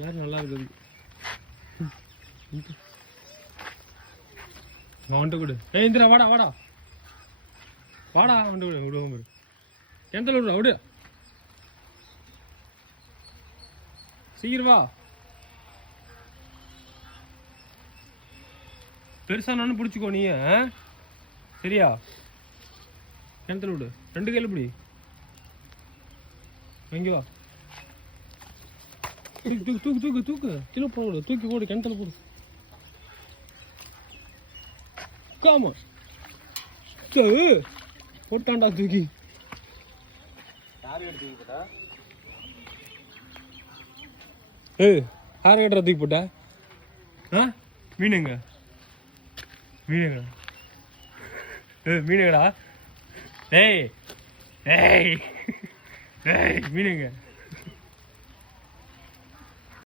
யார் நல்லா இருக்குது வந்துட்டு கொடு. இந்திரா வாடா வாடா வாடா வந்துட்டு கொடு. விடுவோம் கிணத்துல விடுறா விடு. சீக்கிரம் வா. பெருசா நானும் பிடிச்சிக்கோ நீ. சரியா? கிணத்துல விடு. 2 கையில பிடி. இங்க வா. தூக்கு தூக்கு தூக்கு தூக்கு. கீழே போட. தூக்கி போடு. கிணத்துல போடு. காமா போட்டான்டா தூக்கி. யார் கட்டுற தூக்கி போட்ட? மீனுங்க மீனுங்க மீனுங்கடா. ஏய் ஏய் ஏய் மீனுங்க.